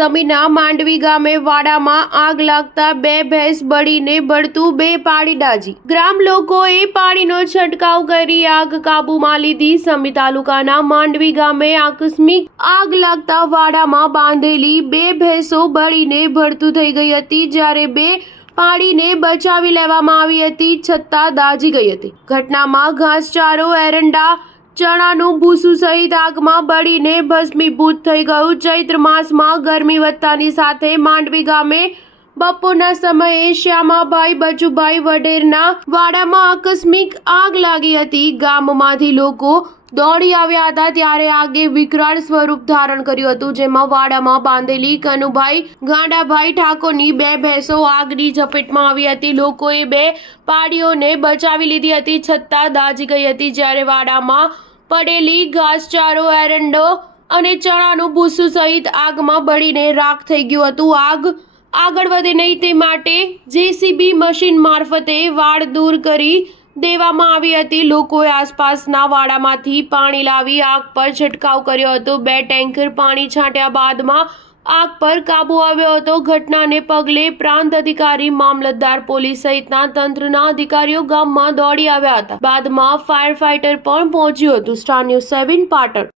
સમીના માંડવી ગામે વાડામાં આગ લાગતા 2 ભેંસ બળીને બળતું 2 પાડી દાજી। ગ્રામ લોકોએ પાણીનો છંટકાવ કરી આગ કાબૂમાં લીધી। સમી તાલુકાના માંડવી ગામે આકસ્મિક આગ લાગતા વાડામાં બાંધેલી 2 ભેંસો બળીને ભડતું થઈ ગઈ હતી, જ્યારે 2 પાડીને બચાવી લેવામાં આવી હતી, છતાં દાઝી ગઈ હતી। ઘટનામાં ઘાસચારો, એરંડા, ચણાનું ભૂસું સહિત આગમાં બળીને ભસ્મીભૂત થઈ ગયું। ચૈત્ર માસમાં ગરમી વધતાની સાથે માંડવી ગામે બપોરના સમયે શ્યામાભાઈ બચુભાઈ વઢેરના વાડામાં આકસ્મિક આગ લાગી હતી। ગામમાંથી લોકો દોડી આવ્યા હતા, ત્યારે આગે વિકરાળ સ્વરૂપ ધારણ કર્યું હતું, જેમાં વાડામાં બાંધેલી કનુભાઈ ગાંડાભાઈ ઠાકોરની 2 ભેંસો આગની ઝપેટમાં આવી હતી। લોકોએ 2 પાડીઓને બચાવી લીધી હતી, છતાં દાઝી ગઈ હતી, જ્યારે વાડામાં પડેલી ઘાસચારો, એરંડો અને ચણાનું ભૂસું સહિત આગમાં બળીને રાખ થઈ ગયું હતું। આગ આગળ વધે નહીં તે માટે જેસીબી મશીન મારફતે વાડ દૂર કરી દેવામાં આવી હતી। લોકોએ આસપાસના વાડામાંથી પાણી લાવી આગ પર છંટકાવ કર્યો હતો। 2 ટેન્કર પાણી છાંટ્યા બાદમાં આગ પર કાબુ આવ્યો હતો। ઘટનાને પગલે પ્રાંત અધિકારી, મામલતદાર, પોલીસ સહિતના તંત્રના અધિકારીઓ ગામમાં દોડી આવ્યા હતા। બાદમાં ફાયર ફાઈટર પણ પહોંચ્યું હતું। Star news 7 Patan.